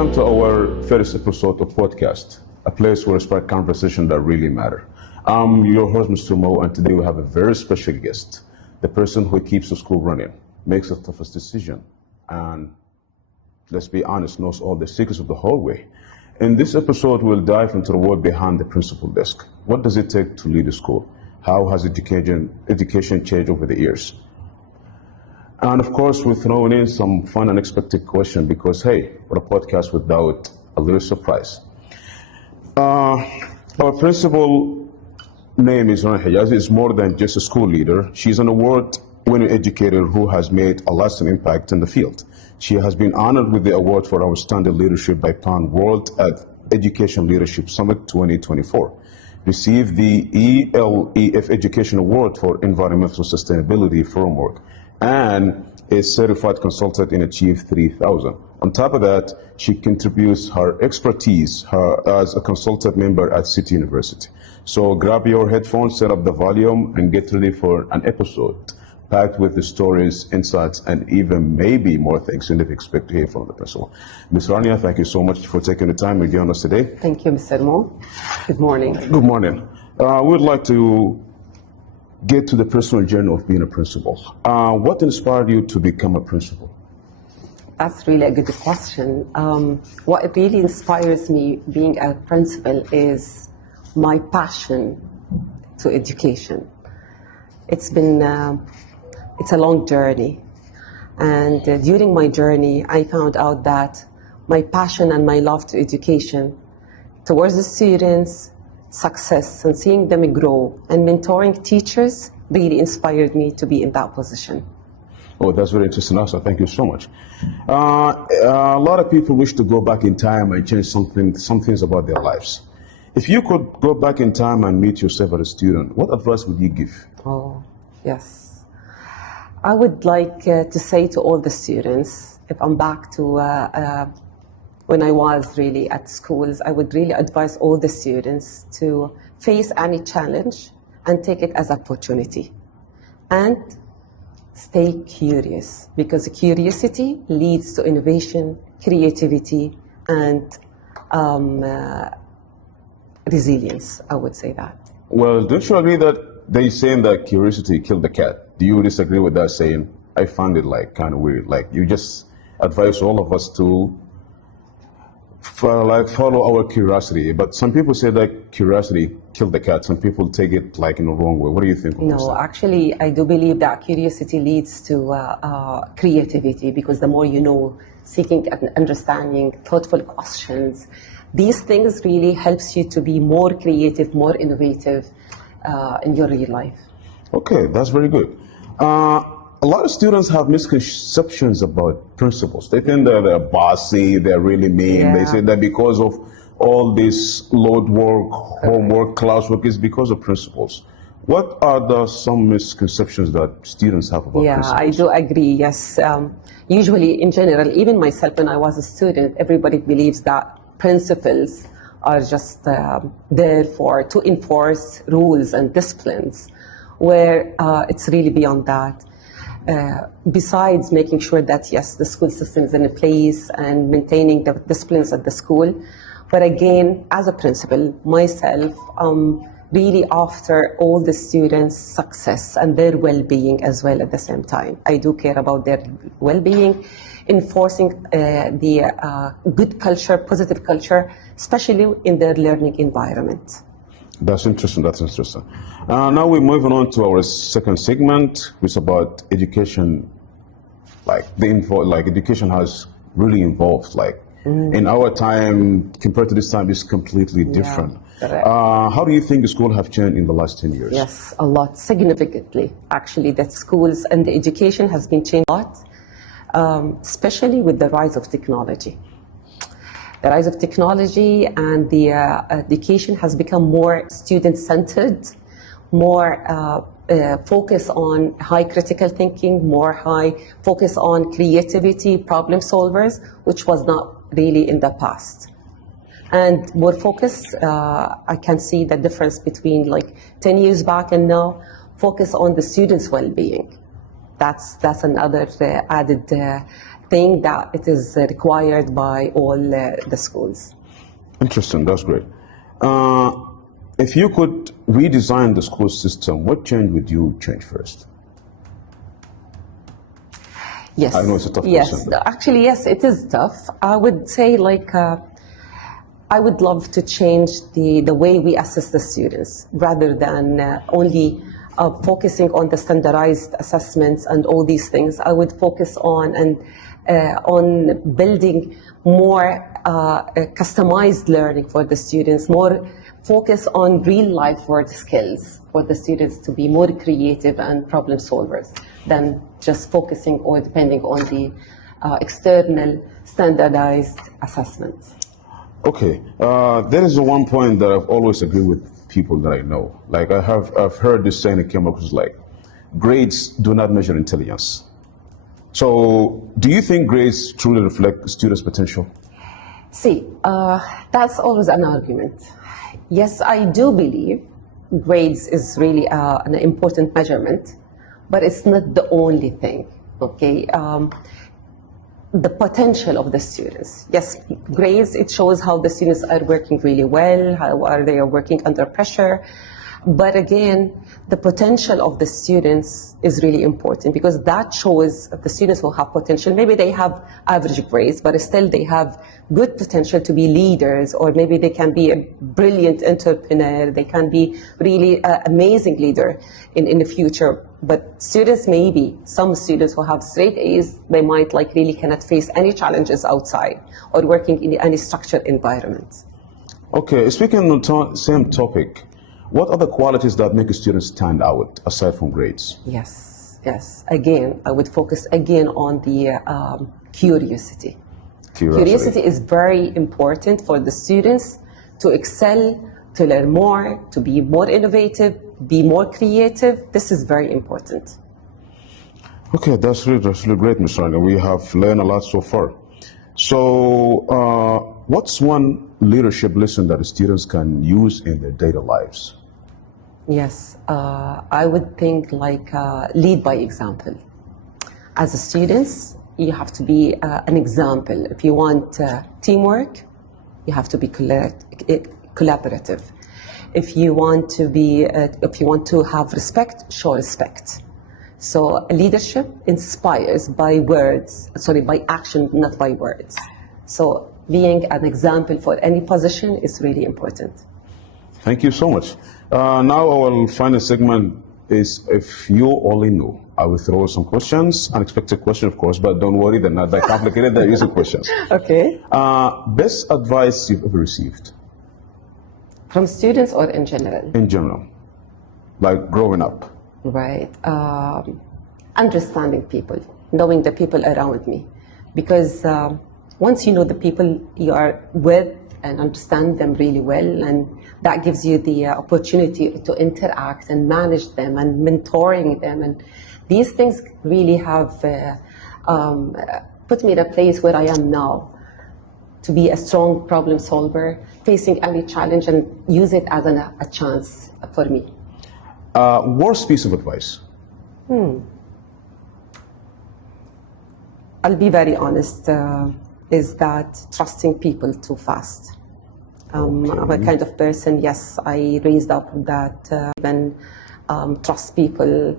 welcome to our first episode of podcast, a place where we spark conversation that really matter. I'm your host, Mr. Mo, and today we have a very special guest, the person who keeps the school running, makes the toughest decision, and let's be honest, knows all the secrets of the hallway. In this episode, we'll dive into the world behind the principal desk. What does it take to lead a school? How has education changed over the years? And of course, we're throwing in some fun, unexpected question because, hey, what a podcast without a little surprise. Our principal name is Rania. Hijazi is more than just a school leader. She's an award-winning educator who has made a lasting impact in the field. She has been honored with the award for outstanding leadership by PAN World at Education Leadership Summit 2024. Received the ELEF Education Award for Environmental Sustainability Framework, and is certified consultant in Achieve 3000. On top of that, she contributes her expertise as a consultant member at City University. So grab your headphones, set up the volume, and get ready for an episode packed with the stories, insights, and even maybe more things you didn't expect to hear from the principal. Ms. Rania, thank you so much for taking the time to join us today. Thank you, Mr. Mo. Good morning. Good morning. We'd like to get to the personal journey of being a principal. What inspired you to become a principal? That's really a good question. What really inspires me being a principal is my passion to education. It's a long journey. And during my journey, I found out that my passion and my love to education towards the students, success and seeing them grow and mentoring teachers really inspired me to be in that position. Oh, that's very interesting also. Thank you so much. A lot of people wish to go back in time and change some things about their lives. If you could go back in time and meet yourself as a student, what advice would you give? Oh, yes. I would like to say to all the students, if I'm back to when I was really at schools, I would really advise all the students to face any challenge and take it as an opportunity. And stay curious, because curiosity leads to innovation, creativity, and resilience, I would say that. Well, don't you agree that they saying that curiosity killed the cat? Do you disagree with that saying? I find it like kind of weird. Like you just advise all of us to follow our curiosity, but some people say that curiosity killed the cat. Some people take it like in the wrong way. What do you think? No, actually, I do believe that curiosity leads to creativity, because the more you know, seeking and understanding, thoughtful questions, these things really helps you to be more creative, more innovative in your real life. Okay, that's very good. A lot of students have misconceptions about principals. They think that they're bossy, they're really mean. Yeah. They say that because of all this load work, homework, classwork is because of principals. What are some misconceptions that students have about principals? Yeah, I do agree, yes. Usually, in general, even myself when I was a student, everybody believes that principals are just there to enforce rules and disciplines, where it's really beyond that. Besides making sure that, yes, the school system is in place and maintaining the disciplines at the school, but again, as a principal, myself, really after all the students' success and their well-being as well at the same time. I do care about their well-being, enforcing the good culture, positive culture, especially in their learning environment. That's interesting. Now we're moving on to our second segment, which is about education. Education has really evolved. In our time compared to this time, is completely different. Yeah, how do you think the school have changed in the last 10 years? Yes, a lot, significantly. Actually, that schools and the education has been changed a lot, especially with the rise of technology. The rise of technology and the education has become more student-centered, more focus on high critical thinking, more high focus on creativity, problem solvers, which was not really in the past. And more focus, I can see the difference between 10 years back and now, focus on the students' well-being. That's another added thing that it is required by all the schools. Interesting, that's great. If you could redesign the school system, what change would you change first? Yes. I know it's a tough yes. question. Actually, yes, it is tough. I would say I would love to change the way we assess the students rather than only focusing on the standardized assessments and all these things. I would focus on building more customized learning for the students, more focus on real life world skills for the students to be more creative and problem solvers than just focusing or depending on the external standardized assessments. Okay, there is one point that I've always agreed with people that I know. Like I've heard this saying in chemicals, like grades do not measure intelligence. So, do you think grades truly reflect students' potential? See, that's always an argument. Yes, I do believe grades is really an important measurement, but it's not the only thing. Okay. The potential of the students. Yes, grades, it shows how the students are working really well, how are they working under pressure. But again, the potential of the students is really important because that shows the students will have potential. Maybe they have average grades, but still they have good potential to be leaders, or maybe they can be a brilliant entrepreneur. They can be really amazing leader in the future. But students, maybe some students who have straight A's, they might really cannot face any challenges outside or working in any structured environment. Okay, speaking on the same topic, what are the qualities that make a student stand out aside from grades? Yes. Again, I would focus again on the curiosity. Curiosity is very important for the students to excel, to learn more, to be more innovative, be more creative. This is very important. Okay, that's really great, Ms. Rania. We have learned a lot so far. So, what's one leadership lesson that the students can use in their daily lives? Yes, I would think lead by example. As a students, you have to be an example. If you want teamwork, you have to be collaborative. If you want to have respect, show respect. So leadership inspires by action, not by words. So being an example for any position is really important. Thank you so much. Now our final segment is If You Only Knew. I will throw some questions, unexpected question of course, but don't worry, they're not that complicated, they're easy questions. Okay. Best advice you've ever received? From students or in general? In general, like growing up. Right. Understanding people, knowing the people around me. Because once you know the people you are with and understand them really well, and that gives you the opportunity to interact and manage them and mentoring them. And these things really have put me in a place where I am now, to be a strong problem solver, facing any challenge and use it as a chance for me. Worst piece of advice? I'll be very honest, is that trusting people too fast. I'm a kind of person, yes, I raised up that even trust people,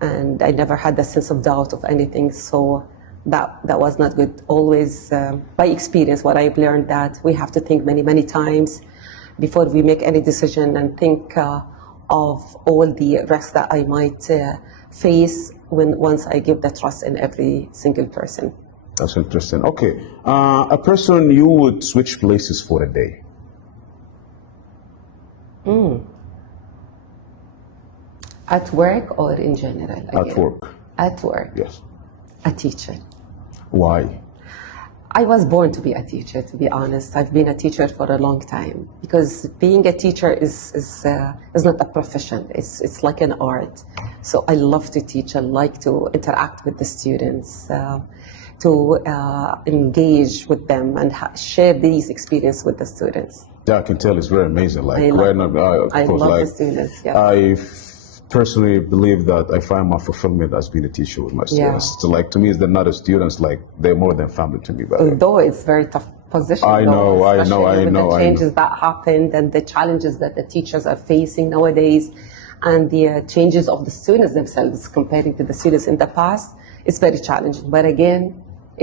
and I never had a sense of doubt of anything, so that was not good. Always, by experience, what I've learned that we have to think many times before we make any decision, and think of all the risks that I might face once I give the trust in every single person. That's interesting. Okay, a person you would switch places for a day? At work or in general? Again? At work. At work. Yes. A teacher. Why? I was born to be a teacher, to be honest. I've been a teacher for a long time, because being a teacher is not a profession. It's like an art. So I love to teach. I like to interact with the students, to engage with them and share these experiences with the students. Yeah, I can tell it's very amazing. Like I love the students. Yes. personally believe that I find my fulfillment as being a teacher with my students. So like to me, they're not as students, like they're more than family to me. Although it's very tough position, I know, the changes that happened and the challenges that the teachers are facing nowadays, and the changes of the students themselves comparing to the students in the past, it's very challenging. But again,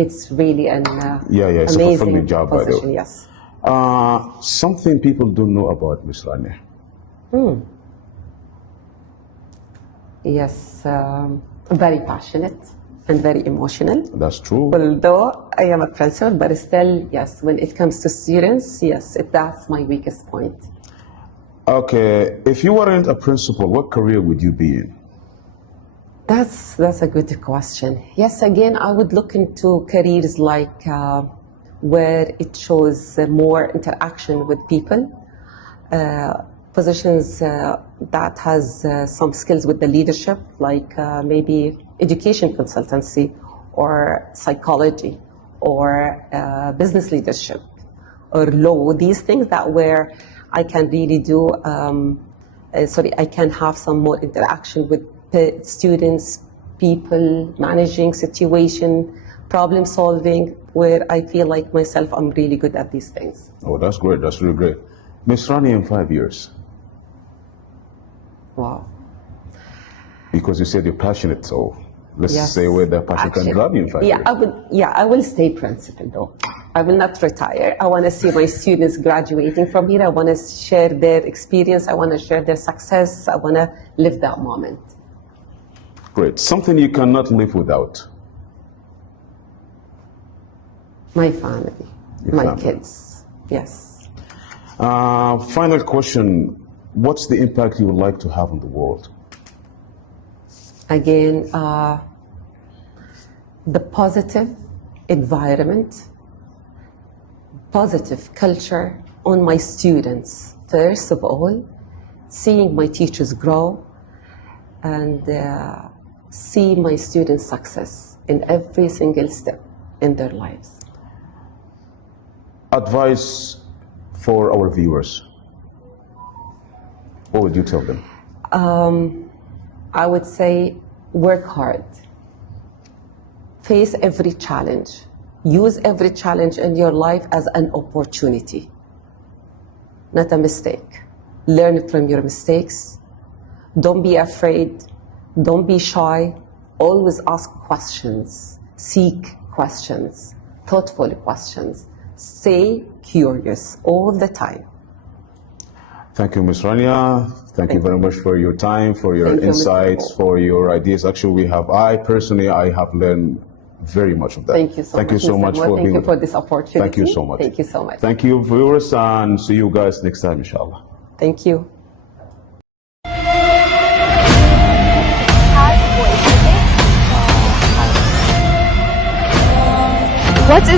it's really an it's a fulfilling job, by the position. way. Yes. Something people don't know about Miss Rania. Yes, very passionate and very emotional. That's true. Although I am a principal, but still, yes, when it comes to students, yes, that's my weakest point. Okay, if you weren't a principal, what career would you be in? That's a good question. Yes, again, I would look into careers like where it shows more interaction with people, positions that has some skills with the leadership, like maybe education consultancy or psychology or business leadership or law, these things that where I can really do, I can have some more interaction with students, people, managing situation, problem solving, where I feel like myself, I'm really good at these things. Oh, that's great. That's really great. Miss Rania, in 5 years. Wow. Because you said you're passionate, so let's say where that passion can drive you in 5 years. I will stay principal though. I will not retire. I want to see my students graduating from here. I want to share their experience. I want to share their success. I want to live that moment. Great. Something you cannot live without. My family, my kids, yes. Final question. What's the impact you would like to have on the world? Again, the positive environment, positive culture on my students. First of all, seeing my teachers grow and see my students' success in every single step in their lives. Advice for our viewers. What would you tell them? I would say work hard. Face every challenge. Use every challenge in your life as an opportunity, not a mistake. Learn from your mistakes. Don't be afraid. Don't be shy. Always ask questions. Seek questions. Thoughtful questions. Stay curious all the time. Thank you, Ms. Rania. Thank you very much for your time, for your insights, for your ideas. Actually, I personally have learned very much of that. Thank you so much. Thank you so much for being. Thank you for this opportunity. Thank you so much. Thank you so much. Thank you, viewers, and see you guys next time, inshallah. Thank you. What is